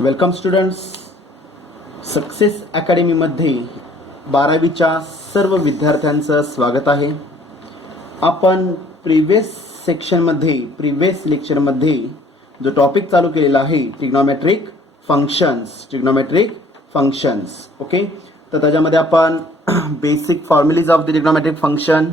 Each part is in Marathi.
Welcome students. सक्सेस अकॅडमीमध्ये 12वीच्या सर्व विद्यार्थ्यांचं स्वागत आहे. आपण प्रिव्हियस लेक्चरमध्ये जो टॉपिक चालू केलेला आहे ट्रिग्नोमेट्रिक फंक्शन्स ओके. तर त्याच्यामध्ये आपण basic formulae of the trigonometric function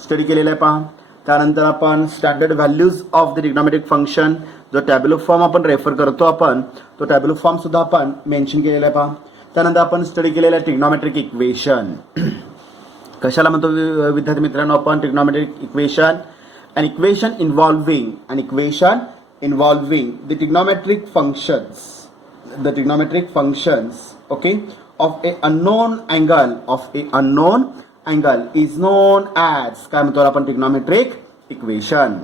study केलेला आहे पहा. त्यानंतर आपण standard values of the trigonometric function जो टॅब्युलर फॉर्म आपण रेफर करतो आपण तो टॅब्युलर फॉर्म सुद्धा आपण मेन्शन केलेला आहे पहा. त्यानंतर आपण स्टडी केलेला आहे ट्रिग्नोमेट्रिक इक्वेशन. कशाला म्हणतो विद्यार्थी मित्रांनो आपण trigonometric equation? an equation involving the trigonometric functions okay of a unknown angle is known as काय म्हणतो आपण ट्रिग्नोमेट्रिक इक्वेशन.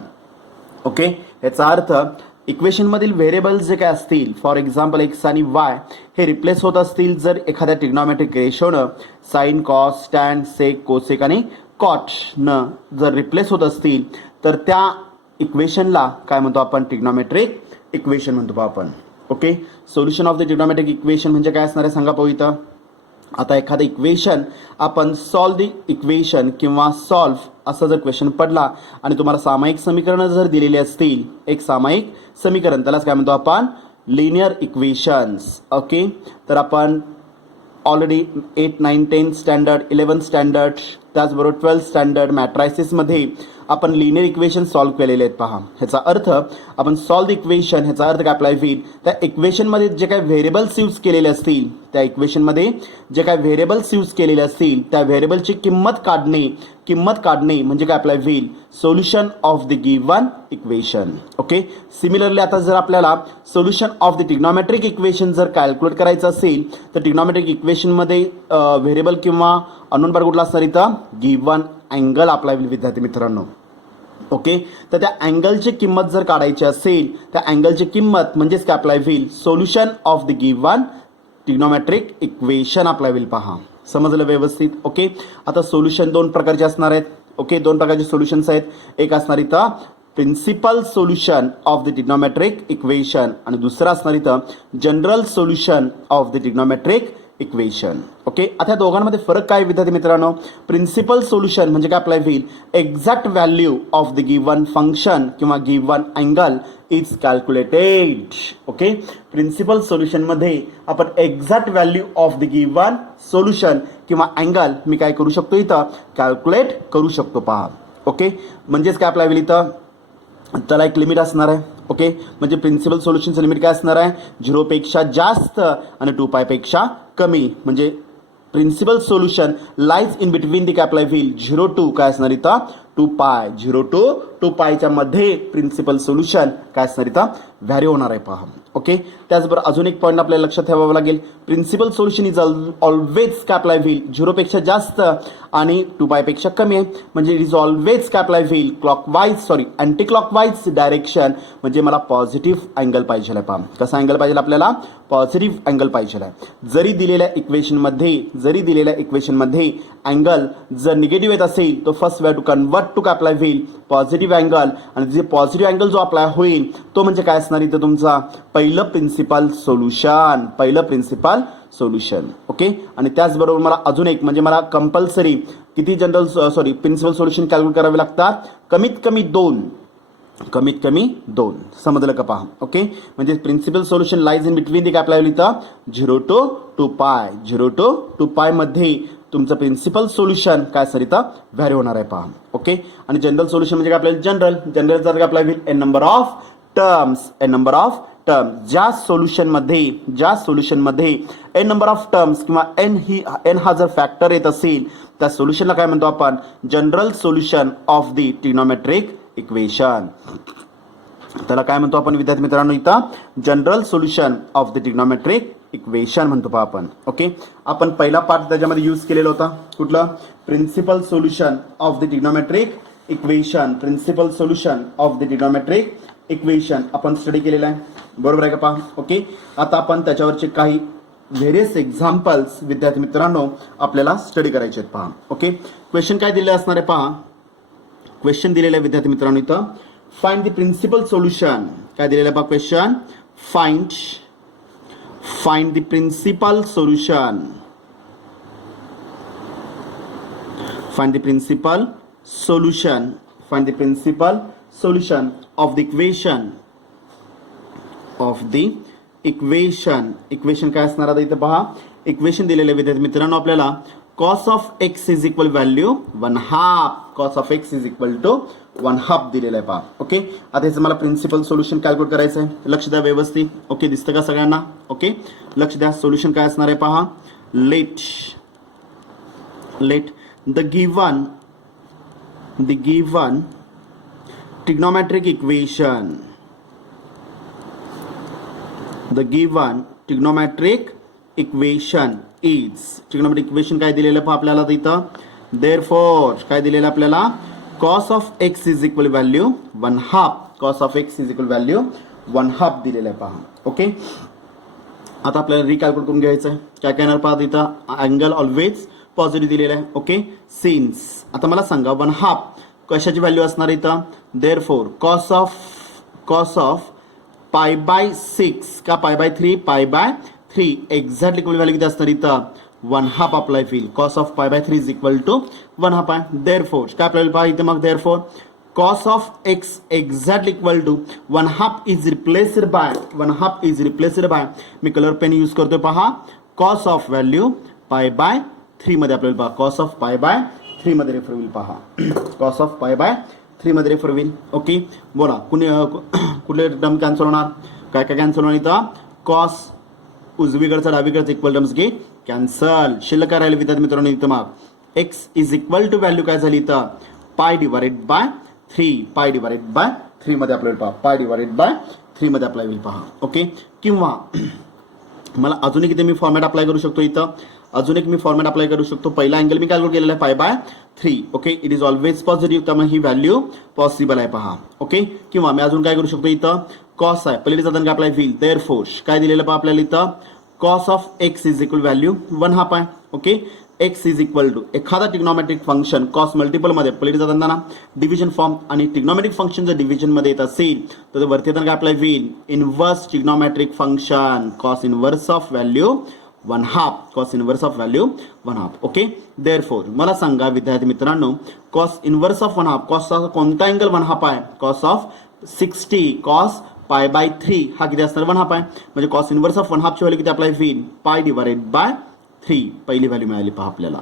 ओके, याचा अर्थ इक्वेशन मधील व्हेरिएबल्स जे काय असतील फॉर एक्झाम्पल एक्स आणि वाय हे रिप्लेस होत असतील जर एखाद्या ट्रिग्नोमेट्रिक रेशोनं sine cos tan sec cosec आणि कॉट न जर रिप्लेस होत असतील तर त्या इक्वेशनला काय म्हणतो आपण ट्रिग्नोमेट्रिक इक्वेशन म्हणतो आपण. Okay, solution of the trigonometric equation म्हणजे काय असणार आहे सांगा पाहू इथं. आता एखादं इक्वेशन आपण सॉल्व द इक्वेशन किंवा सॉल्व असा जर क्वेश्चन पडला आणि तुम्हाला सामायिक समीकरणं जर दिलेली असतील एक सामायिक समीकरण त्यालाच काय म्हणतो आपण लिनियर इक्वेशन्स. ओके, तर आपण ऑलरेडी 8, 9, 10 स्टँडर्ड 11 स्टँडर्ड त्याचबरोबर 12 स्टँडर्ड मॅट्रायसिसमध्ये आपण लिनियर इक्वेशन सॉल्व केलेले आहेत पहा. ह्याचा अर्थ आपण सॉल्व इक्वेशन ह्याचा अर्थ काय अप्लाय होईल त्या इक्वेशनमध्ये जे काही व्हेरिएबल्स यूज केलेले असतील त्या इक्वेशनमध्ये जे काही व्हेरिएबल्स यूज केलेले असतील त्या व्हेरिएबलची किंमत काढणे म्हणजे काय अप्लाय होईल solution of the given equation. Okay, similarly आता जर आपल्याला solution of the trigonometric equation जर कॅल्क्युलेट करायचं असेल तर ट्रिग्नोमेट्रिक इक्वेशनमध्ये व्हेरिएबल किंवा अननोन पार्ट कुठला असणार इथं गिवन अँगल अप्लाय होईल विद्यार्थी मित्रांनो. ओके, तर त्या अँगलची किंमत जर काढायची असेल त्या अँगलची किंमत म्हणजेच काय अप्लाय होईल solution of the given trigonometric equation apply होईल पहा. समजलं व्यवस्थित? ओके, आता सोल्युशन दोन प्रकारचे असणार आहेत. ओके, दोन प्रकारचे सोल्युशन्स आहेत. एक असणार इथं principal solution of the trigonometric equation आणि दुसरं असणार इथं general solution of the trigonometric equation. Okay, आता या दोघांमध्ये फरक काय विद्यार्थी मित्रांनो? प्रिन्सिपल सोल्युशन म्हणजे काय अप्लाय होईल exact value of the given function किंवा given angle is calculated. Okay, principal सोल्युशनमध्ये आपण exact value of the given solution किंवा अँगल मी काय करू शकतो इथं कॅल्क्युलेट करू शकतो पहा. ओके, म्हणजेच काय अप्लाय होईल इथं त्याला एक लिमिट असणार आहे. ओके, म्हणजे प्रिन्सिपल सोल्युशनचं लिमिट काय असणार आहे 0 पेक्षा जास्त आणि 2π पेक्षा कमी. म्हणजे principal solution lies in between the काय अप्लाय होईल 0 to काय असणार इथं 2π 0 to 2π मध्ये प्रिन्सिपल सोल्युशन काय असणार इथं व्हॅरी होणार आहे पहा. ओके, त्याचबरोबर अजून एक पॉईंट आपल्याला लक्षात ठेवावं लागेल. प्रिन्सिपल सोल्युशन इज ऑलवेज काय अप्लाय होईल 0 पेक्षा जास्त आणि 2π पेक्षा कमी आहे. म्हणजे इट इज ऑलवेज काय अप्लाय होईल अँटी क्लॉकवाईज डायरेक्शन. म्हणजे मला पॉझिटिव्ह अँगल पाहिजे आहे पहा. कसा अँगल पाहिजे आपल्याला पॉझिटिव्ह अँगल पाहिजे आहे. जरी दिलेल्या इक्वेशनमध्ये अँगल जर निगेटिव्ह येत असेल तर first way to convert to काय अप्लाय होईल पॉझिटिव्ह अँगल. आणि जे पॉझिटिव्ह अँगल जो अप्लाय होईल तो म्हणजे काय असणार इथं तुमचा पहिलं प्रिन्सिपल सोल्युशन. ओके, आणि त्याचबरोबर मला अजून एक म्हणजे मला कंपल्सरी किती प्रिन्सिपल सोल्युशन कॅल्क्युलेट करावे लागतात कमीत कमी दोन. समजलं का पहा. ओके, म्हणजे principal solution lies in between the काय अप्लाय होईल इथं 0 to 2π मध्ये तुमचं प्रिन्सिपल सोल्युशन काय सर इथं व्हॅरी होणार आहे पहा. ओके, आणि जनरल सोल्युशन म्हणजे काय आपल्याला जनरल जर काय अप्लाय होईल एन नंबर ऑफ टर्म्स. ज्या सोल्युशनमध्ये एन नंबर ऑफ टर्म्स किंवा एन हा जर फॅक्टर येत असेल त्या सोल्युशनला काय म्हणतो आपण general solution of the trigonometric equation. त्याला काय म्हणतो आपण विद्यार्थी मित्रांनो इथं general solution of the trigonometric equation म्हणतो पहा आपण. ओके, आपण पहिला पार्ट त्याच्यामध्ये यूज केलेला होता कुठलं principal solution of the trigonometric equation आपण स्टडी केलेला आहे बरोबर आहे का पहा. ओके, आता आपण त्याच्यावरचे काही व्हेरियस एक्झाम्पल्स विद्यार्थी मित्रांनो आपल्याला स्टडी करायचे आहेत पहा. ओके, क्वेश्चन काय दिले असणार आहे पहा. क्वेश्चन दिलेलं आहे विद्यार्थी मित्रांनो इथं फाइंड द प्रिन्सिपल सोल्युशन. काय दिलेलं आहे पहा question find find the principal solution. Find the principal solution. Find the principal solution of the equation. Equation काय असणार आता इथं पहा. इक्वेशन दिलेले विद्यार्थी मित्रांनो आपल्याला cos of x is equal value 1/2. cos of x is equal to 1/2 दिलेलं आहे पहा. ओके, आता याचं मला प्रिन्सिपल सोल्युशन कॅल्क्युलेट करायचं आहे. लक्ष द्या व्यवस्थित. ओके, दिसतं का सगळ्यांना? ओके, लक्ष द्या. सोल्युशन काय असणार आहे पहा. Let the given trigonometric equation. The given trigonometric equation is trigonometric equation काय दिलेलं पहा आपल्याला इथं. therefore काय दिलेलं आपल्याला cos of x is equal value 1/2. cos of x is equal value 1/2 दिलेलं आहे पहा. ओके, आता आपल्याला रिकॅल्क्युलेट करून घ्यायचं आहे. काय काय येणार पहा इथं. अँगल ऑलवेज पॉझिटिव्ह दिलेला आहे. ओके, सिन्स आता मला सांगा 1/2 कशाची व्हॅल्यू असणार इथं. देअरफॉर कॉस ऑफ π/6 का π/3 π/3 एक्झॅक्टली इक्वल व्हॅल्यू किती असणार इथं 1/2 अप्लाय होईल. Cos of π/3 is equal to 1/2 आहे. देअरफॉर काय आपल्याला पहा इथं मग therefore cos of x exactly equal to 1/2 is replaced by मी कलर पेन यूज करतोय पहा. cos of व्हॅल्यू π/3 मध्ये आपल्याला पहा. cos of π/3 मध्ये रेफर होईल पहा. cos of π/3 मध्ये रेफर होईल. ओके, बोला कुठले टर्म कॅन्सल होणार. काय काय कॅन्सल होणार इथं. cos उजवीकडचा डावीकडचा इक्वल टर्म्स घे कॅन्सल. शिल्लक काय राहिले विद्यार्थी मित्रांनो इथं मग x is equal to value काय झाली इथं π/3 मध्ये आपल्याला पहा. π/3 मध्ये अप्लाय होईल पहा. ओके, किंवा मला अजून एक इथे मी फॉर्मॅट अप्लाय करू शकतो इथं. पहिला अँगल मी कॅल्क्युलेट केलेला आहे π/3. Okay, it is always positive, त्यामुळे ही व्हॅल्यू पॉसिबल आहे पहा. ओके, किंवा मी अजून काय करू शकतो इथं. कॉस आहे पहिले जाताना काय अप्लाय होईल. देअरफॉर काय दिलेलं पहा आपल्याला इथं cos of x is equal value 1/2 आहे. Okay, x is equal to एखादा ट्रिग्नॉमेट्रिक फंक्शन कॉस मल्टिपल मध्ये पहिले जाताना ना डिव्हिजन फॉर्म आणि ट्रिग्नॉमेट्रिक फंक्शन जर डिव्हिजन मध्ये येत असेल तर वरती येताना काय अप्लाय होईल inverse trigonometric function cos inverse of value 1/2. Okay, therefore मला सांगा विद्यार्थी मित्रांनो cos इनव्हर्स ऑफ 1/2 कॉसचा कोणता अँगल 1/2 आहे. cos ऑफ 60 cos π/3 हा किती असणार 1/2 आहे. म्हणजे cos इनव्हर्स ऑफ 1/2 ची व्हॅल्यू किती अप्लाय होईल π/3. पहिली व्हॅल्यू मिळाली पहा आपल्याला.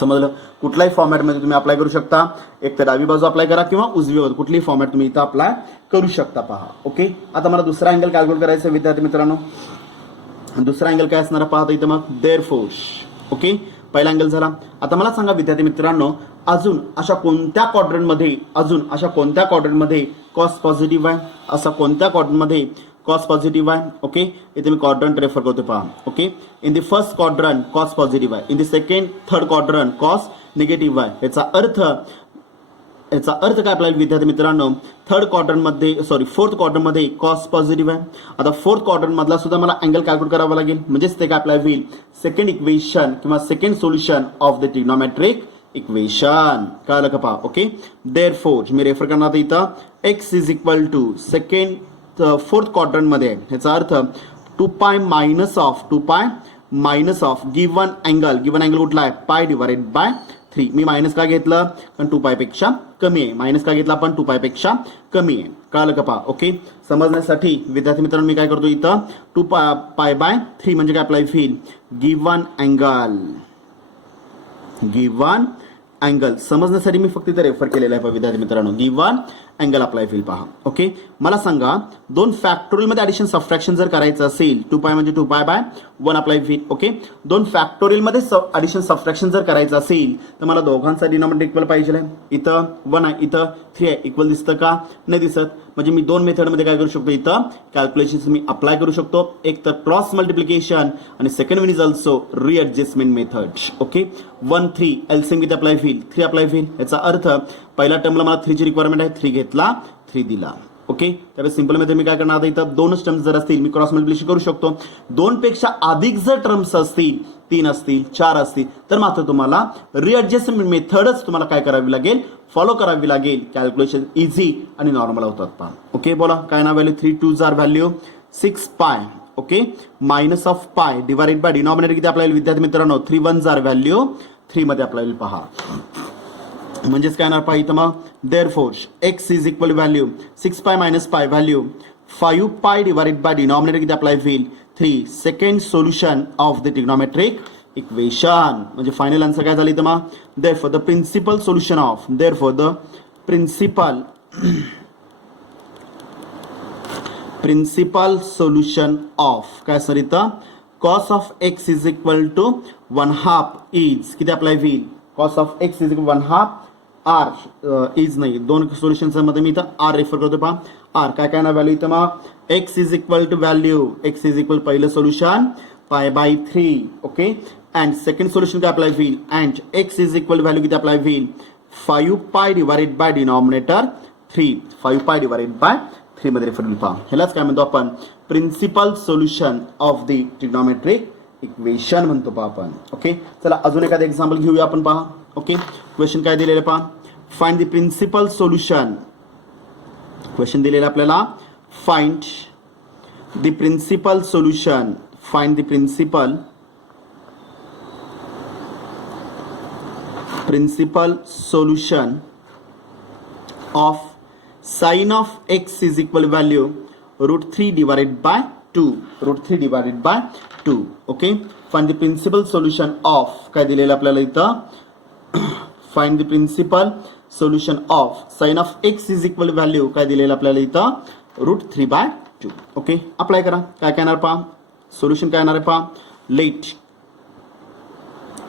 समजलं. कुठल्याही फॉर्मॅटमध्ये तुम्ही अप्लाय करू शकता. एक तर डावी बाजू अप्लाय करा किंवा उजवी बाजू कुठलीही फॉर्मॅट तुम्ही इथं अप्लाय करू शकता पहा. ओके, आता मला दुसरा अँगल कॅल्क्युलेट करायचा विद्यार्थी मित्रांनो. दुसरा अँगल काय असणार पाहता इथं मग देअरफॉर. ओके, पहिला अँगल झाला. आता मला सांगा विद्यार्थी मित्रांनो अजून अशा कोणत्या क्वाड्रंटमध्ये कॉस पॉझिटिव्ह आहे. असा कोणत्या क्वाड्रंटमध्ये कॉस पॉझिटिव्ह आहे. ओके, इथे मी क्वाड्रंट रेफर करतो पहा. Okay, in the first quadrant cos positive आहे. In the second third quadrant cos negative आहे. याचा अर्थ काय आपल्याला विद्यार्थी मित्रांनो फोर्थ क्वाड्रंटमध्ये कॉस पॉझिटिव्ह आहे. आता फोर्थ क्वाड्रंट मधला सुद्धा मला अँगल कॅल्क्युलेट करावा लागेल. म्हणजेच ते काय आपल्याला होईल सेकंड इक्वेशन किंवा second solution of the trigonometric equation. कळलं का पहा. ओके, देअरफॉर मी रेफर करणार इथं x is equal to second fourth quadrant मध्ये याचा अर्थ 2π मायनस ऑफ गिवन अँगल कुठला आहे π/3. मी मायनस का घेतलं कारण 2π पेक्षा कमी आहे. मायनस का घेतला आपण 2π पेक्षा कमी आहे. कळलं का पहा. ओके, समजण्यासाठी विद्यार्थी मित्रांनो मी काय करतो इथं 2π/3 म्हणजे काय अप्लाय होईल गिवन अँगल समजण्यासाठी मी फक्त इथं रेफर केलेला आहे विद्यार्थी मित्रांनो. गिवन अँगल अप्लाय होईल पहा. ओके, मला सांगा दोन फॅक्टोरियल मध्ये ऍडिशन सबट्रॅक्शन जर करायचं असेल 2π म्हणजे 2π/1 अप्लाय होईल. ओके, दोन फॅक्टोरियल मध्ये ऍडिशन सबट्रॅक्शन जर करायचं असेल तर मला दोघांचा डिनॉमिनेटर इक्वल पाहिजे आहे. इथं 1 आहे इथं 3 आहे. इक्वल दिसतं का नाही दिसत. म्हणजे मी दोन मेथडमध्ये काय करू शकतो इथं कॅल्क्युलेशन मी अप्लाय करू शकतो. एक तर क्रॉस मल्टिप्लिकेशन आणि second one is also readjustment method. Okay, 1 3 LCM किती अप्लाय होईल 3 अप्लाय होईल. याचा अर्थ पहिल्या टर्मला मला 3 ची रिक्वायरमेंट आहे 3 घेतला 3 दिला. ओके, त्यावेळेस सिंपल मेथड मी काय करणार आता इथं दोनच टर्म्स जर असतील मी क्रॉस मल्टिप्लिकेशन करू शकतो. 2 पेक्षा अधिक जर टर्म्स असतील 3 असतील 4 असतील तर मात्र तुम्हाला रिअडजस्टमेंट मेथडच तुम्हाला काय करावी लागेल फॉलो करावी लागेल. कॅल्क्युलेशन इझी आणि नॉर्मल होतात पहा. ओके, बोला काय ना व्हॅल्यू 3 2 जार value 6π. Okay minus of pi divided by denominator किती आपल्याला विद्यार्थी मित्रांनो 3 1 जार व्हॅल्यू 3 मध्ये आपल्याला पहा म्हणजेच काय येणार पहा इथं मग therefore x is equal value 6 पाय मायनस पाय व्हॅल्यू 5 पाय डिवाइडेड बाय डिनॉमिनेटर किती आपल्याला होईल 3 second solution of the trigonometric equation म्हणजे फायनल आन्सर काय झालं इथं मग therefore the principal solution of therefore the principal solution of काय सर इथं cos of x is equal to 1/2 is किती आपल्याला होईल cos of x is equal 1/2 r is नाही दोन सोल्युशन्स मध्ये मी इथं r रेफर करतो पहा r काय काय ना व्हॅल्यू इथं मग x is equal to value x is equal पहिलं solution pi by 3 okay and second solution काय अप्लाय होईल and x is equal value किती अप्लाय होईल 5 पाय डिवाइडेड बाय डिनॉमिनेटर 3 5 पाय डिवाइडेड बाय 3 मध्ये रेफर होईल पहा ह्यालाच काय म्हणतो आपण principal solution of the trigonometric equation म्हणतो पहा आपण ओके चला अजून एखादं एक्झाम्पल घेऊया आपण पहा ओके क्वेश्चन काय दिलेलं पहा find the principal solution question दिलेलं आपल्याला find the principal solution find the principal solution of sin of x is equal value √3 divided by 2 √3 divided by 2 okay find the principal solution of काय दिलेलं आपल्याला इथं find the principal solution of sin of x is equal value काय दिलेलं आपल्याला इथं √3 by 2 ओके अप्लाय करा काय काय येणार पहा सोल्युशन काय येणार आहे पहा लेट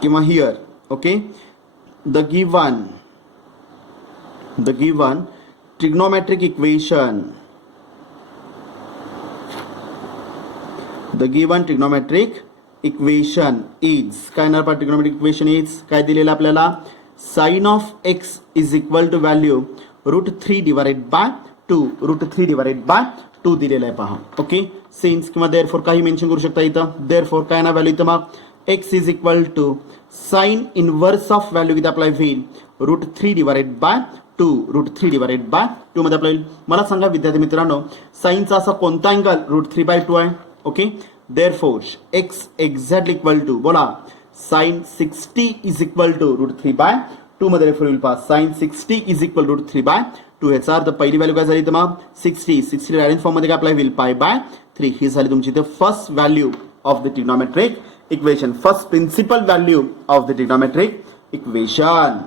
किंवा here okay the given trigonometric equation the given trigonometric equation is काय येणार पहा trigonometric equation is काय दिलेलं आपल्याला sin of x is equal to value √3 divided by 2 √3 divided by 2 दिलेलं आहे पहा ओके सिन्स किंवा देअरफॉर काही मेन्शन करू शकता इथं देअरफॉर काय ना व्हॅल्यू इथं मग x is equal to sin inverse of value किती अप्लाय होईल √3 divided by 2 √3 divided by 2 मध्ये आपल्याला मला सांगा विद्यार्थी मित्रांनो साइनचा असा कोणता अँगल √3/2 आहे okay therefore x exactly equal to बोला sin 60 इज इक्वल टू √3/2 मध्ये रेफर होईल पहा sin 60 इज इक्वल टू √3/2 याचा अर्थ पहिली व्हॅल्यू काय झाली तर मग 60 रॅडियन फॉर्म मध्ये काय अप्लाय होईल π/3 ही झाली तुमची इथे first value of the trigonometric equation first principal value of the trigonometric equation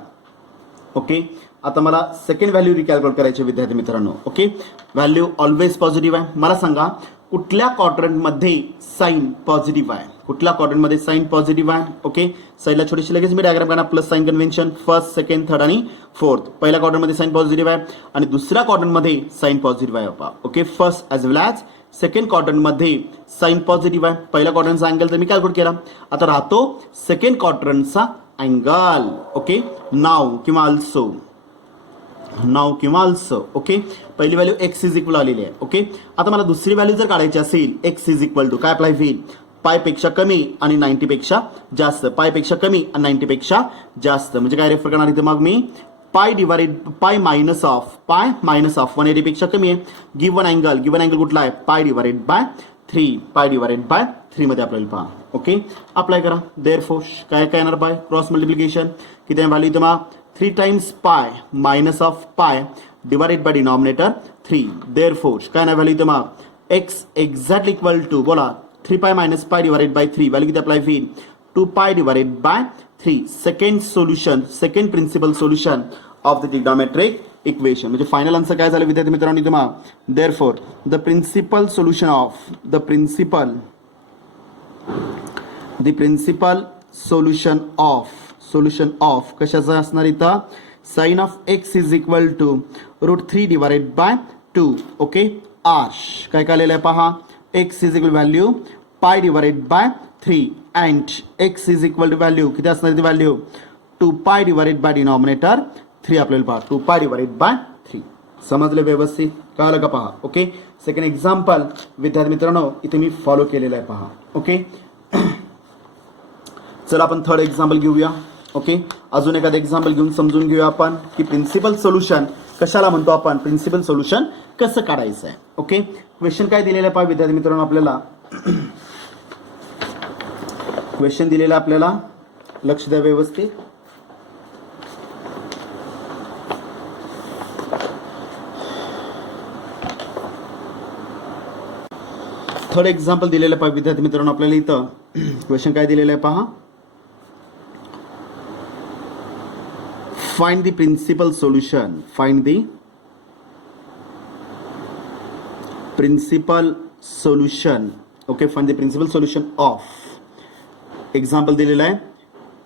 okay आता मला सेकंड व्हॅल्यू रिकॅल्क्युलेट करायचे विद्यार्थी मित्रांनो ओके व्हॅल्यू ऑलवेज पॉझिटिव्ह आहे मला सांगा कुठल्या क्वाड्रंट मध्ये साइन पॉझिटिव्ह आहे कुठल्या क्वाड्रंट मध्ये साइन पॉझिटिव्ह आहे ओके साइडला छोटीशी लगेच मी डायग्राम काढा plus sign convention first second third आणि फोर्थ पहिल्या क्वाड्रंट मध्ये साइन पॉझिटिव्ह आहे आणि दुसऱ्या क्वाड्रंट मध्ये साइन पॉझिटिव्ह आहे ओके फर्स्ट ॲज वेल ॲज सेकंड क्वाड्रंट मध्ये साइन पॉझिटिव्ह आहे पहिल्या क्वाड्रंटचा अँगल तर मी कॅल्क्युलेट केला आता राहतो सेकंड क्वाड्रंटचा अँगल ओके नाव किंवा अल्सो ओके पहिली व्हॅल्यू x इज इक्वल आलेली आहे ओके आता मला दुसरी व्हॅल्यू जर काढायची असेल x इज इक्वल टू काय अप्लाय होईल पाय पेक्षा कमी आणि 90 पेक्षा जास्त पाय पेक्षा कमी आणि 90 पेक्षा जास्त म्हणजे काय रेफर करणार इथे मग मी पाय मायनस ऑफ 180 पेक्षा कमी आहे गिवन अँगल कुठला आहे पाय डिवाइडेड बाय 3 मध्ये आपल्याला पहा ओके अप्लाय करा देअरफॉर काय येणार बाय क्रॉस मल्टिप्लिकेशन किती व्हॅल्यू इथे मग 3 times pi minus of pi divided by denominator 3 therefore काय ना व्हॅल्यू इथं मग x एक्झॅक्टली इक्वल टू बोला 3 pi minus pi divided by 3 value किती अप्लाय होईल 2 pi divided by 3 second principal solution of the trigonometric equation म्हणजे फायनल आन्सर काय झालं विद्यार्थी मित्रांनो इथं मग therefore the principal solution of कशाचं असणार इथं sine of x is equal to √3 divided by 2 okay or काय आलेलं आहे पहा x is equal value pi divided by 3 and x is equal to value किती असणार ती value 2 pi divided by denominator 3 आपल्याला पहा 2 पाय डिवाइडेड बाय 3 समजले व्यवस्थित कळलं का पहा ओके सेकंड एक्झाम्पल विद्यार्थी मित्रांनो इथे मी फॉलो केलेलं आहे पहा ओके चला आपण थर्ड एक्झाम्पल घेऊया ओके अजून एखादं एक्झाम्पल घेऊन समजून घेऊया आपण की प्रिन्सिपल सोल्युशन कशाला म्हणतो आपण प्रिन्सिपल सोल्युशन कसं काढायचं आहे ओके क्वेश्चन काय दिलेलं आहे पहा विद्यार्थी मित्रांनो आपल्याला क्वेश्चन दिलेला आपल्याला, लक्ष द्या व्यवस्थित. थर्ड एक्झाम्पल दिलेलं आहे पहा विद्यार्थी मित्रांनो आपल्याला इथं. क्वेश्चन काय दिलेलं आहे पहा. Find the principal solution. Find the principal solution. Okay, find the principal solution of. Example दिलेलं आहे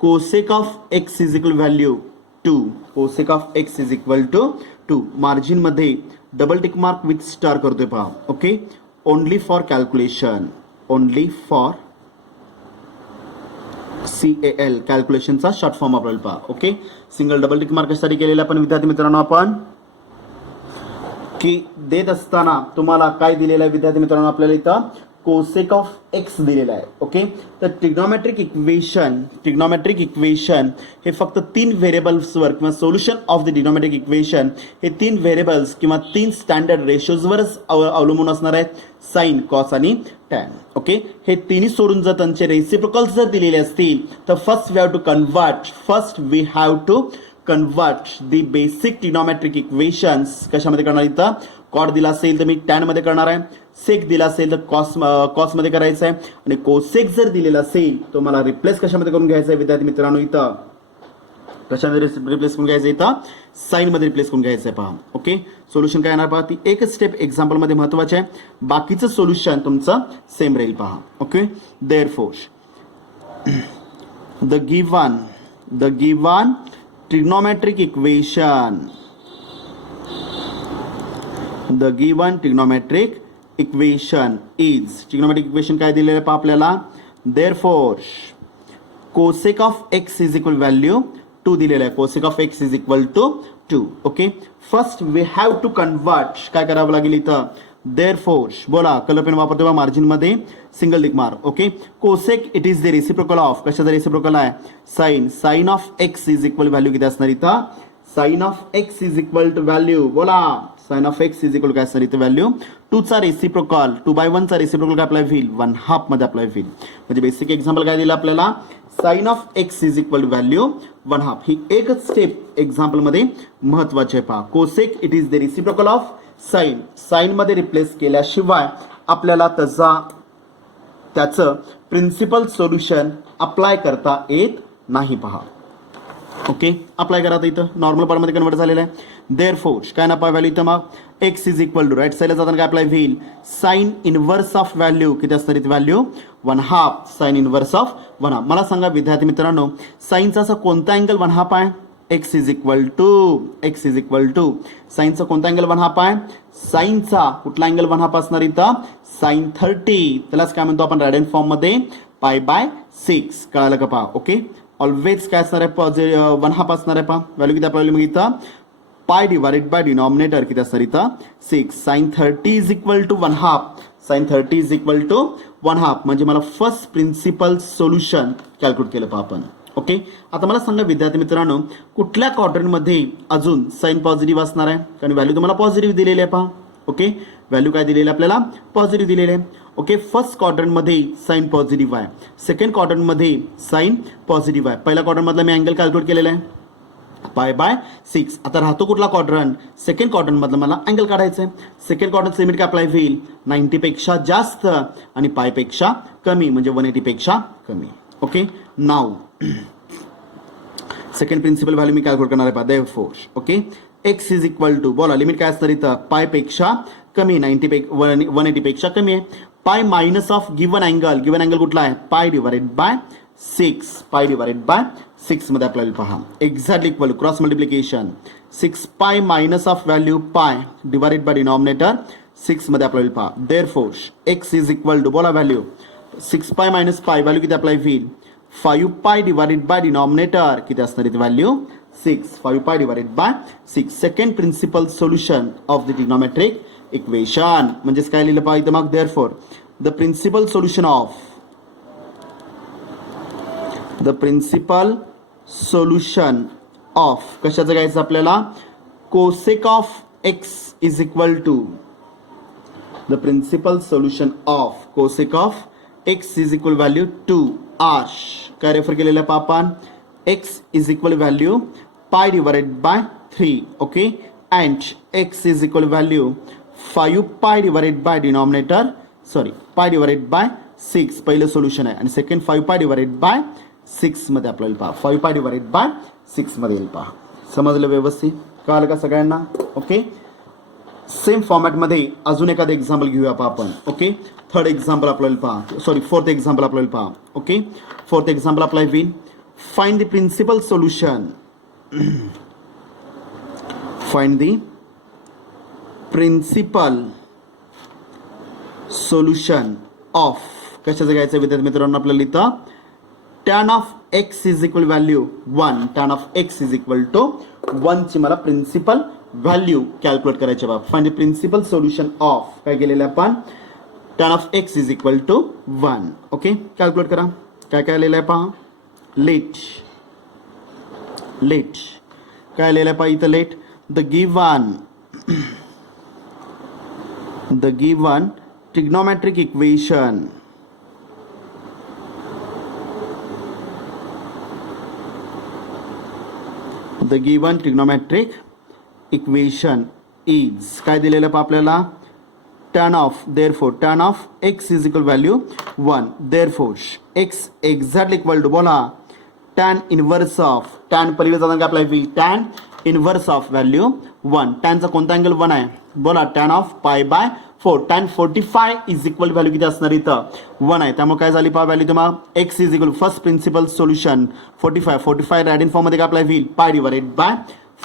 cosec of x is equal value 2. Cosec of x is equal to 2. Margin मध्ये double tick mark with star करतोय पहा. Okay, only for calculation. Only for CAL कॅल्क्युलेशनचा शॉर्ट फॉर्म आपल्याला पहा. Okay, single double tick mark कशासाठी केलेला आपण विद्यार्थी मित्रांनो आपण की देत असताना तुम्हाला काय दिलेलं आहे विद्यार्थी मित्रांनो आपल्याला इथं कोसेक ऑफ एक्स दिलेला आहे. ओके, तर ट्रिग्नॉमेट्रिक इक्वेशन हे फक्त 3 व्हेरिएबल्सवर किंवा solution of the trigonometric equation हे 3 व्हेरिएबल्स किंवा 3 स्टँडर्ड रेशोजवरच अवलंबून असणार आहेत, साइन, कॉस आणि टॅन. ओके, हे तिन्ही सोडून जर त्यांचे रेसिप्रोकल्स जर दिलेले असतील तर first we have to convert the basic trigonometric equations कशामध्ये करणार. इथं कॉट दिला असेल तर मी टॅन मध्ये करणार आहे, सेक दिला असेल तर कॉस मध्ये करायचं आहे, आणि कोसेक जर दिलेला असेल तर मला रिप्लेस कशामध्ये करून घ्यायचं आहे विद्यार्थी मित्रांनो. इथं कशामध्ये रिप्लेस करून घ्यायचं, इथं साइन मध्ये रिप्लेस करून घ्यायचं आहे पहा. ओके, सोल्युशन काय येणार पहा. ती एकच स्टेप एक्झाम्पल मध्ये महत्वाची आहे, बाकीचं सोल्युशन तुमचं सेम राहील पहा. Okay, therefore the given trigonometric equation. The given trigonometric equation is. Trigonometric equation काय दिलेलं आहे पहा आपल्याला. Therefore cosec of x is equal value 2 दिलेलं आहे. Cosec of x is equal to 2. Okay, first we have to convert. काय करावं लागेल इथं. देअरफोर बोला, कलर पेन वापरतो बा मार्जिन मध्ये single tick mark. Okay, cosec it is the reciprocal of. कशाचा रेसिप्रोकल आहे. Sine of x is equal value किती असणार इथं. Sine of x is equal to value बोला. Sine of x is equal काय असणार इथं व्हॅल्यू 2 चा रेसिप्रोकल. 2/1 चा रेसिप्रोकल काय अप्लाय होईल 1/2 मध्ये अप्लाय होईल. म्हणजे बेसिक एक्झाम्पल काय दिलं आपल्याला. Sine of x is equal value 1/2. ही एकच स्टेप एक्झाम्पल मध्ये महत्वाची आहे पहा. Cosec it is the reciprocal of sine. Sine मध्ये रिप्लेस केल्याशिवाय आपल्याला त्याचं प्रिन्सिपल सोल्युशन अप्लाय करता येत नाही पहा. ओके, अप्लाय करा इथं नॉर्मल पार्ट मध्ये कन्वर्ट झालेलं आहे. देअरफोर काय ना पहा व्हॅल्यू इथं मग x is equal to right साईडला जाताना काय अप्लाय होईल. साइन इनव्हर्स ऑफ व्हॅल्यू किती असणार इथे व्हॅल्यू 1/2. Sign inverse of 1/2. मला सांगा विद्यार्थी मित्रांनो साइनचा असा कोणता अँगल 1/2 आहे. एक्स इज इक्वल टू साइनचा कोणता अँगल 1/2 आहे. साइनचा कुठला अँगल 1/2 असणार इथं साइन 30. त्यालाच काय म्हणतो आपण रॅडियन फॉर्म मध्ये π/6. कळालं का पहा. ओके, ऑलवेज काय असणार आहे 1/2 असणार आहे पहा. व्हॅल्यू किती आपल्याला मग इथं पाय डिवाइडेड बाय डिनॉमिनेटर किती असणार इथं 6. Sine 30 is equal to 1/2. Sine 30 is equal to 1/2 म्हणजे मला फर्स्ट प्रिन्सिपल सोल्युशन कॅल्क्युलेट केलं पहा आपण. ओके, आता मला सांगा विद्यार्थी मित्रांनो कुठल्या क्वाड्रंटमध्ये अजून साइन पॉझिटिव्ह असणार आहे. कारण व्हॅल्यू तुम्हाला पॉझिटिव्ह दिलेली आहे पहा. ओके, व्हॅल्यू काय दिलेली आपल्याला पॉझिटिव्ह दिलेली आहे. ओके, फर्स्ट क्वाड्रंटमध्ये साइन पॉझिटिव्ह आहे, सेकंड क्वाड्रंटमध्ये साइन पॉझिटिव्ह आहे. पहिल्या क्वाड्रंटमधला मी अँगल कॅल्क्युलेट केलेला आहे π/6. आता राहतो कुठला क्वाड्रंट सेकंड क्वाड्रंट मधला मला अँगल काढायचं आहे. सेकंड क्वाड्रंट लिमिट काय अप्लाय होईल 90 पेक्षा जास्त आणि π पेक्षा कमी म्हणजे 180 पेक्षा कमी. Okay, now second principal value मी कॅल्क्युलेट करणार आहे. Therefore okay x is equal to बोला लिमिट काय असणार इथं π पेक्षा कमी 180 पेक्षा कमी आहे. Pi minus of given angle कुठला आहे π डिवाइडेड बाय 6. π डिवाइडेड बाय 6 मध्ये आपल्याला पहा exactly equal cross multiplication 6π minus of value π divided by denominator 6 मध्ये आपल्याला पहा. Therefore x is equal to बोला व्हॅल्यू 6π मायनस π व्हॅल्यू किती अप्लाय होईल 5π डिवाइडेड बाय डिनॉमिनेटर किती असणार इथे value 6. 5π divided by 6. Second principal solution of the trigonometric equation म्हणजेच काय लिहिलं पाहिजे मग therefore the principal solution of कशाचं घ्यायचं आपल्याला cosec of x is equal to the principal solution of cosec of x is equal value 2 or. काय रेफर केलेलं आहे आपण? X is equal value pi divided by 3. Okay, and x is equal value 5 pi divided by denominator pi divided by 6 पहिलं सोल्युशन आहे, आणि सेकंड 5 पाय डिवायडेड बाय 6 मध्ये आपल्याला पहा 5 पाय डिवायडेड बाय 6 मध्ये येईल. पहा समजलं व्यवस्थित? कळलं का सगळ्यांना? ओके, सेम फॉर्मॅटमध्ये अजून एखादं एक्झाम्पल घेऊया आपण. ओके, थर्ड एक्झाम्पल आपल्याला पहा, फोर्थ एक्झाम्पल आपल्याला पहा. ओके, फोर्थ एक्झाम्पल आपल्याला when find the principal solution. Find the principal solution of, कशाचं घ्यायचं विद्यार्थी मित्रांनो आपल्याला इथं tan of x is equal value 1. tan of x is equal to 1 ची मला प्रिन्सिपल व्हॅल्यू कॅल्क्युलेट करायची बाब. Find the principal solution of, काय केलेलं आपण? tan of x is equal to 1. Okay, calculate करा. काय काय आलेलं आहे पहा? लेट काय आलेलं आहे पहा इथं? Let the given trigonometric equation is काय दिलेलं आहे आपल्याला? tan of x is equal value 1. Therefore x exactly equal to बोला tan इनव्हर्स ऑफ, tan पलीकडे जाताना आपल्याला होईल tan इनव्हर्स ऑफ व्हॅल्यू 1. टॅनचा कोणता अँगल 1 आहे? बोला tan of pi by 4. tan 45 is equal value किती असणार इथं? 1 आहे. त्यामुळे काय झाली पहा व्हॅल्यू तुम्हाला? x is equal first principal solution 45 radian form मध्ये काय आपल्याला होईल? पाय डिवायडेड बाय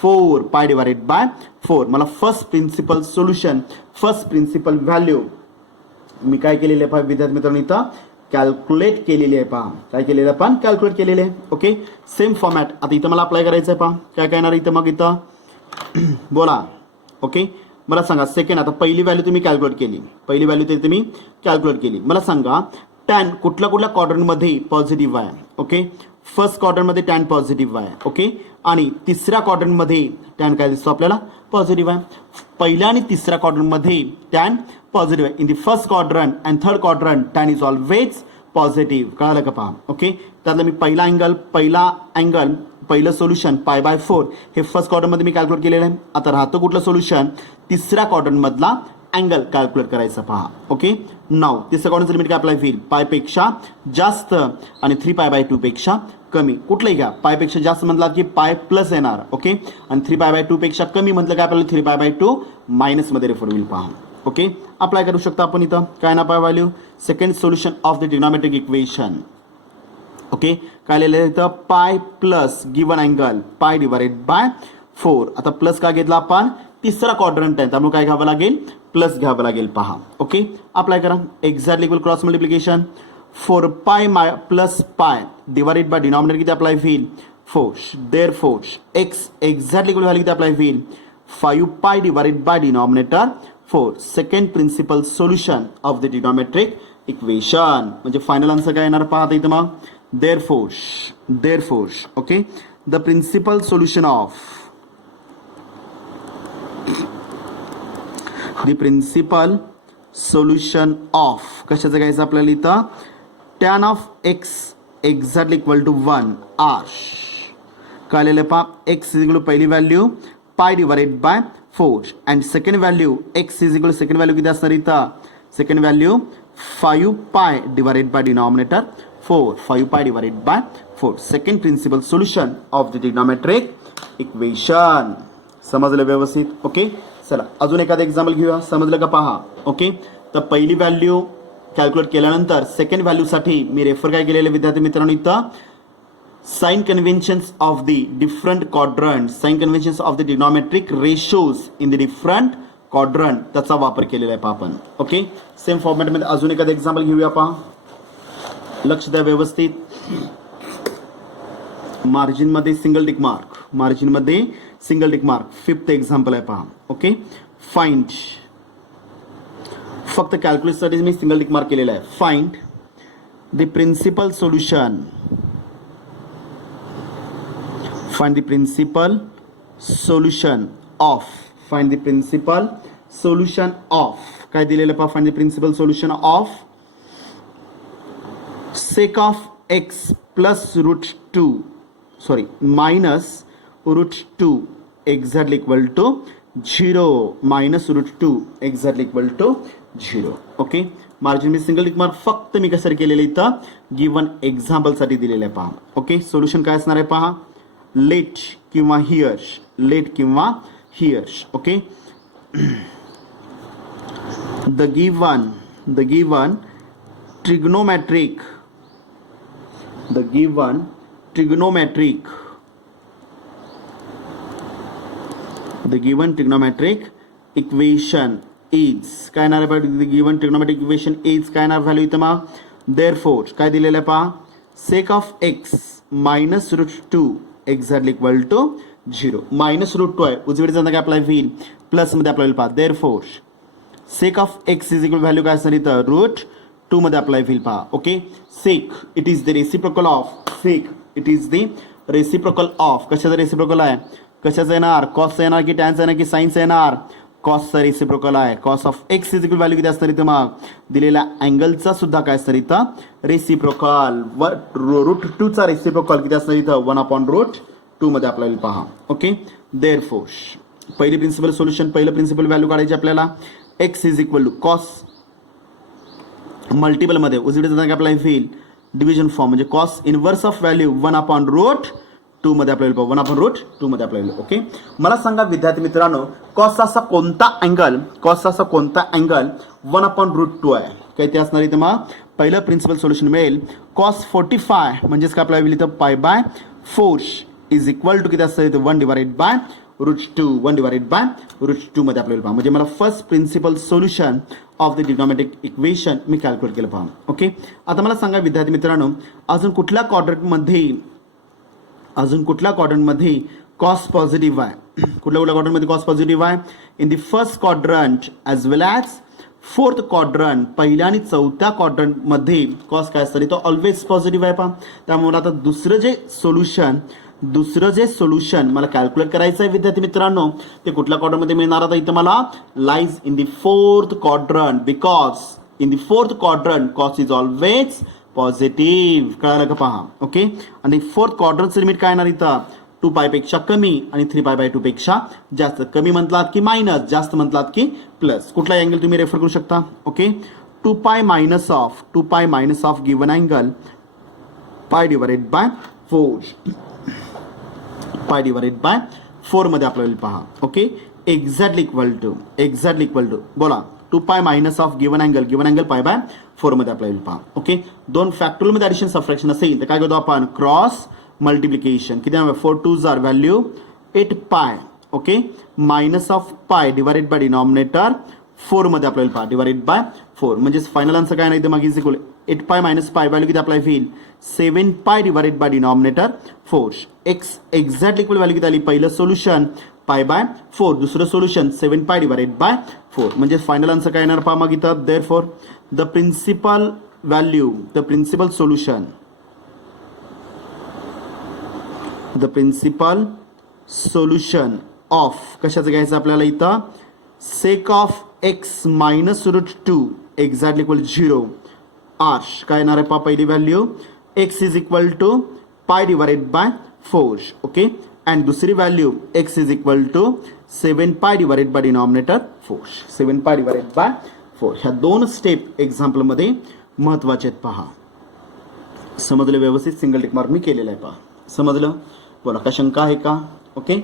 4. पाय डिवायडेड बाय 4. मला first principal solution, first principal value मी काय केलेले आहे पहा विद्यार्थी मित्रांनो इथं कॅल्क्युलेट केलेली आहे. पहा काय केलेलं आपण? कॅल्क्युलेट केलेले आहे. ओके, सेम फॉर्मॅट आता इथं मला अप्लाय करायचं आहे. पहा काय काय येणार इथं मग इथं बोला. ओके, मला सांगा सेकंड, आता पहिली व्हॅल्यू तुम्ही कॅल्क्युलेट केली, पहिली व्हॅल्यू तरी तुम्ही कॅल्क्युलेट केली. मला सांगा टॅन कुठल्या क्वाड्रंटमध्ये पॉझिटिव्ह आहे? ओके, फर्स्ट क्वाड्रंटमध्ये टॅन पॉझिटिव्ह आहे. ओके, आणि तिसऱ्या क्वाड्रंटमध्ये टॅन काय दिसतो आपल्याला? पॉझिटिव्ह आहे. पहिल्या आणि तिसऱ्या क्वाड्रंटमध्ये टॅन पॉझिटिव्ह आहे. In the first quadrant and third quadrant tan is always positive. कळालं का पहा? ओके, त्यातलं मी पहिलं सोल्युशन पाय बाय 4 हे फर्स्ट क्वाड्रंटमध्ये मी कॅल्क्युलेट केलेलं आहे. आता राहतं कुठलं सोल्युशन? तिसऱ्या क्वाड्रंटमधला अँगल कॅल्क्युलेट करायचा. पहा ओके, नाव तिसऱ्या क्वाड्रंटचं लिमिट काय आपल्याला होईल? पायपेक्षा जास्त आणि 3 पाय बाय 2 पेक्षा कमी. कुठलंही घ्या, पायपेक्षा जास्त म्हटलं की पाय प्लस येणार. ओके, आणि 3 पाय बाय 2 पेक्षा कमी म्हटलं काय आपल्याला 3 पाय बाय 2 मायनस मध्ये रेफर होईल. पहा ओके, अप्लाय करू शकता आपण इथं. काय ना पाय value second solution of the trigonometric equation. Okay, काय लिहिलं इथं? पाय प्लस गिवन अँगल पाय डिवायडेड बाय 4. आता प्लस का घेतला आपण? तिसरा क्वाड्रंट आहे त्यामुळे काय घ्यावं लागेल? प्लस घ्यावं लागेल. पहा ओके, अप्लाय करा. Exactly equal cross multiplication 4 pi plus pi divided by denominator किती अप्लाय होईल? 4. Therefore x exactly equal value किती अप्लाय होईल? 5 pi divided by denominator 4. Second principal solution of the trigonometric equation. म्हणजे फायनल आन्सर काय येणार पहा इथं मग? Therefore okay, the principal solution of कशाचं घ्यायचं आपल्याला इथं? tan of x exactly equal to 1 or. काय आलेलं पहा? एक्स इज इक्वल पहिली value pi divided by 4 and second value x is equal second value किती असणार इथं? Second value 5 pi divided by denominator 4. 5 pi divided by 4. Second principal solution of the trigonometric equation. समजलं व्यवस्थित? ओके, चला अजून एखादं एक्झाम्पल घेऊया. समजलं का पहा? ओके, तर पहिली व्हॅल्यू कॅल्क्युलेट केल्यानंतर सेकंड व्हॅल्यूसाठी मी रेफर काय केलेलं विद्यार्थी मित्रांनो इथं? Sign conventions of the different quadrant, sign conventions of the trigonometric ratios in the different quadrant त्याचा वापर केलेला आहे पहा आपण. ओके, सेम फॉर्मॅटमध्ये अजून एखादं एक्झाम्पल घेऊया. पहा लक्ष द्या व्यवस्थित. मार्जिनमध्ये single tick mark, fifth example आहे पहा. ओके, फाइंड, फक्त कॅल्क्युलेटसाठी मी सिंगल टिक मार्क केलेला आहे. Find the principal solution of काय दिलेलं पहा, find the principal solution of sec of x plus root two minus root two exactly equal to 0 minus root two exactly equal to 0. Okay, margin मी सिंगल टिक मार्क फक्त मी कसं केलेलं इथं गिवन एक्झाम्पलसाठी दिलेलं आहे पहा. ओके, सोल्युशन काय असणार आहे पहा, लेट किंवा heirs. Okay, the given trigonometric equation is काय येणार आहे, गिवन ट्रिग्नोमेट्रिक इक्वेशन इज काय येणार व्हॅल्यू इथं मग, देअरफोर काय दिलेलं आहे पहा, sec of x minus root two exactly equal to 0. Minus root two आहे, उजवीकडे जाणं काय अप्लाय होईल, प्लस मध्ये अप्लाय होईल पहा. Therefore sec of x is equal value काय असणार इथं, रूट टू मध्ये अप्लाय होईल पहा. Okay, sec it is the reciprocal of कशाचा रेसिप्रोकल आहे, कशाचा येणार, कॉसचा येणार की टॅनचा येणार की साईनचा येणार, कॉसचा रेसिप्रोकल आहे. Cos of x is equal value किती असणार इथं मग, दिलेल्या अँगलचा सुद्धा काय असणार इथं रेसिप्रोकल, रूट टू चा रेसिप्रोकल किती असणार इथं 1/√2 मध्ये अप्लाय होईल पहा. ओके, देअरफोर पहिली प्रिन्सिपल सोल्युशन, पहिलं प्रिन्सिपल व्हॅल्यू काढायची आपल्याला, x is equal to cos multiple मध्ये उजवीकडे जाताना अप्लाय होईल डिव्हिजन फॉर्म, म्हणजे कॉस इनवर्स ऑफ व्हॅल्यू 1/√2 मध्ये अप्लाय होईल, 1/√2 मध्ये अप्लाय होईल. ओके, मला सांगा विद्यार्थी मित्रांनो, कॉसचा असा कोणता अँगल 1/√2 आहे, काय ते असणार इथं मग पहिलं प्रिन्सिपल सोल्युशन मिळेल, कॉस 45 म्हणजेच काय अप्लाय होईल इथं π/4 इज इक्वल टू किती असतं इथं 1/√2 मध्ये अप्लाय होईल. म्हणजे मला first principal solution of the trigonometric equation मी कॅल्क्युलेट केलं पहा. ओके, आता मला सांगा विद्यार्थी मित्रांनो, अजून कुठल्या क्वाड्रंटमध्ये कॉस पॉझिटिव्ह आहे, कुठल्या क्वाड्रंटमध्ये कॉस पॉझिटिव्ह आहे, in the first quadrant as well as fourth quadrant, पहिल्या आणि चौथ्या क्वाड्रंटमध्ये कॉस काय असतं तो ऑलवेज पॉझिटिव्ह आहे पहा. त्यामुळे आता दुसरं जे सोल्युशन मला कॅल्क्युलेट करायचं आहे विद्यार्थी मित्रांनो, ते कुठल्या क्वाड्रंटमध्ये मिळणार, आता इथं मला lies in the fourth quadrant, because in the fourth quadrant cos is always positive, कळालं का पहा. ओके, आणि फोर्थ क्वाड्रंटचं लिमिट काय येणार इथं 2π पेक्षा कमी आणि 3π/2 पेक्षा जास्त, कमी म्हटलात की मायनस, जास्त म्हटलात की प्लस, कुठला अँगल तुम्ही रेफर करू शकता. Okay, 2π minus of given angle π/4 मध्ये अप्लाय होईल पहा. ओके, एक्झॅक्टली इक्वल टू बोला 2π मायनस ऑफ गिवन अँगल π/4 मध्ये अप्लाय होईल पहा. ओके, दोन फॅक्टोरियल मध्ये ऍडिशन सबट्रॅक्शन असेल तर काय करतो आपण, क्रॉस मल्टिप्लिकेशन, किती 4 2s आर value 8π. Okay, minus of pi divided by denominator 4 मध्ये अप्लाय होईल पहा, डिवाइडेड/4 म्हणजे फायनल आन्सर काय नाही तर मग is equal 8π minus pi value किती अप्लाय होईल 7π divided by denominator 4. X exact equal value किती आली, पहिलं सोल्युशन π/4, दुसरं सोल्युशन 7π डिवाइडेड बाय 4 म्हणजे फायनल आन्सर काय येणार पहा मग इथं. Therefore the principal solution of कशाचं घ्यायचं आपल्याला इथं, sec of x minus root 2 exactly equal 0 or काय येणार आहे पहा, पहिली value x is equal to pi divided by 4. Okay, and दुसरी value x is equal to 7π divided by denominator 4, 7π divided by 4. ह्या दोन स्टेप एक्झाम्पलमध्ये महत्वाचे आहेत पहा. समजलं व्यवस्थित, सिंगल टिक मार्क मी केलेला आहे पहा. समजलं, बोला का शंका आहे का. ओके,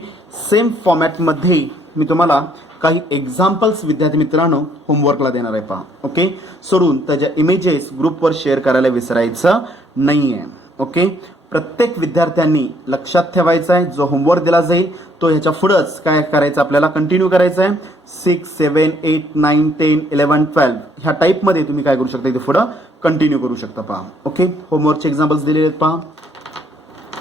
सेम फॉर्मॅटमध्ये मी तुम्हाला काही एक्झाम्पल्स विद्यार्थी मित्रांनो होमवर्कला देणार आहे पहा. ओके, सोडून त्याच्या इमेजेस ग्रुपवर शेअर करायला विसरायचं नाही आहे. ओके, प्रत्येक विद्यार्थ्यांनी लक्षात ठेवायचं आहे, जो होमवर्क दिला जाईल तो ह्याच्या पुढंच काय करायचं आपल्याला कंटिन्यू करायचं आहे. 6, 7, 8, 9, 10, 11, 12 ह्या टाईपमध्ये तुम्ही काय करू शकता, इथे पुढं कंटिन्यू करू शकता पहा. ओके, होमवर्कचे एक्झाम्पल्स दिलेले आहेत पहा.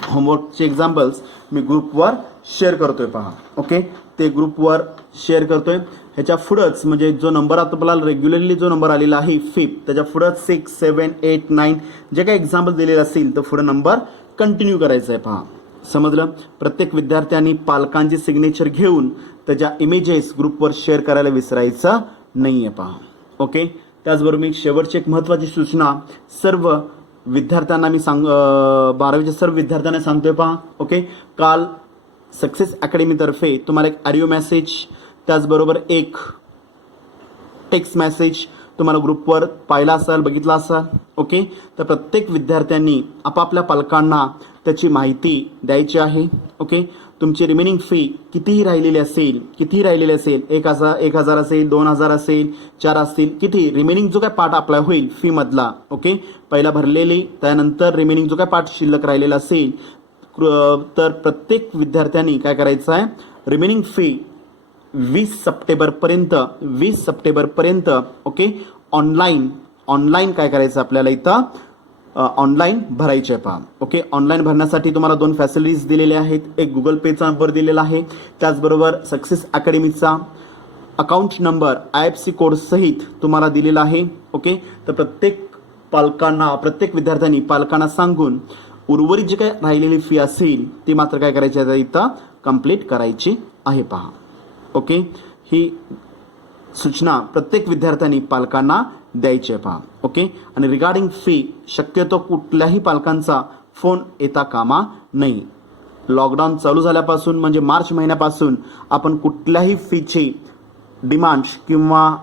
होमवर्कचे एक्झाम्पल्स मी ग्रुपवर शेअर करतोय पहा. ओके, ते ग्रुपवर शेअर करतोय. ह्याच्या पुढंच म्हणजे जो नंबर आता आपल्याला रेग्युलरली जो नंबर आलेला आहे 5, त्याच्या पुढं 6, 7, 8, 9 जे काही एक्झाम्पल दिलेले असतील तर पुढे नंबर कंटिन्यू करायचा आहे पहा. समजलं, प्रत्येक विद्यार्थ्यांनी पालकांची सिग्नेचर घेऊन त्याच्या इमेजेस ग्रुपवर शेअर करायला विसरायचं नाही आहे पहा. ओके. त्याचबरोबर मी शेवटची एक महत्त्वाची सूचना सर्व विद्यार्थ्यांना मी 12वीच्या सर्व विद्यार्थ्यांना सांगतोय पहा. ओके. काल सक्सेस अकॅडमीतर्फे तुम्हाला एक ऑडिओ मेसेज, त्याचबरोबर एक टेक्स्ट मेसेज तुम्हाला ग्रुपवर पाहिला असाल, बघितला असाल. ओके. तर प्रत्येक विद्यार्थ्यांनी आपापल्या पालकांना त्याची माहिती द्यायची आहे. ओके. तुमची रिमेनिंग फी कितीही राहिलेली असेल, 1,000 असेल, 2,000 असेल, 4 असतील, किती रिमेनिंग जो काय पार्ट अप्लाय होईल फीमधला, ओके, पहिला भरलेली, त्यानंतर रिमेनिंग जो काय पार्ट शिल्लक राहिलेला असेल, तर प्रत्येक विद्यार्थ्यांनी काय करायचं आहे, रिमेनिंग फी 20 सप्टेंबरपर्यंत ओके ऑनलाईन काय करायचं आपल्याला इथं ऑनलाईन भरायचे आहे पहा. ओके. ऑनलाईन भरण्यासाठी तुम्हाला 2 फॅसिलिटीज दिलेल्या आहेत. एक गुगल पेचा नंबर दिलेला आहे, त्याचबरोबर सक्सेस अकॅडमीचा अकाउंट नंबर IFSC कोड सहित तुम्हाला दिलेला आहे. ओके. तर प्रत्येक विद्यार्थ्यांनी पालकांना सांगून उर्वरित जी काय राहिलेली फी असेल ती मात्र काय करायची आहे इथं कंप्लीट करायची आहे पहा. ओके. ही सूचना प्रत्येक विद्यार्थ्यांनी पालकांना द्यायची आहे पहा. ओके. आणि रिगार्डिंग फी शक्यतो कुठल्याही पालकांचा फोन येता कामा नाही. लॉकडाऊन चालू झाल्यापासून म्हणजे मार्च महिन्यापासून आपण कुठल्याही फीची डिमांड किंवा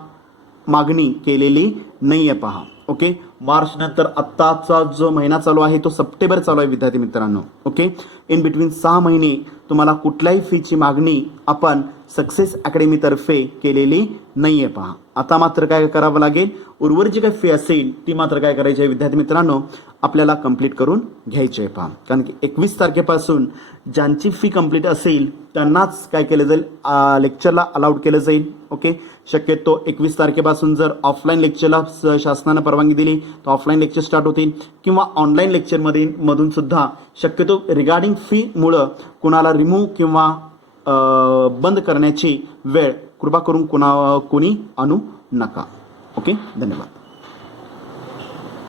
मागणी केलेली नाही आहे पहा. ओके. मार्च नंतर आत्ताचा जो महिना चालू आहे तो सप्टेंबर चालू आहे विद्यार्थी मित्रांनो. ओके. इन बिटवीन 6 महिने तुम्हाला कुठल्याही फीची मागणी आपण सक्सेस अकॅडमीतर्फे केलेली नाही आहे पहा. आता मात्र काय करावं लागेल, उर्वरित जी काही फी असेल ती मात्र काय करायची आहे विद्यार्थी मित्रांनो आपल्याला कंप्लीट करून घ्यायची आहे पहा. कारण की 21 तारखेपासून ज्यांची फी कंप्लीट असेल त्यांनाच काय केलं जाईल, लेक्चरला अलाउड केलं जाईल. ओके. शक्यतो 21 तारखेपासून जर ऑफलाईन लेक्चरला शासनानं परवानगी दिली तर ऑफलाईन लेक्चर स्टार्ट होतील किंवा ऑनलाईन मधून सुद्धा शक्यतो रिगार्डिंग फी मुळे कुणाला रिमूव्ह किंवा बंद करण्याची वेळ कृपा करून कोणी आणू नका. ओके. धन्यवाद.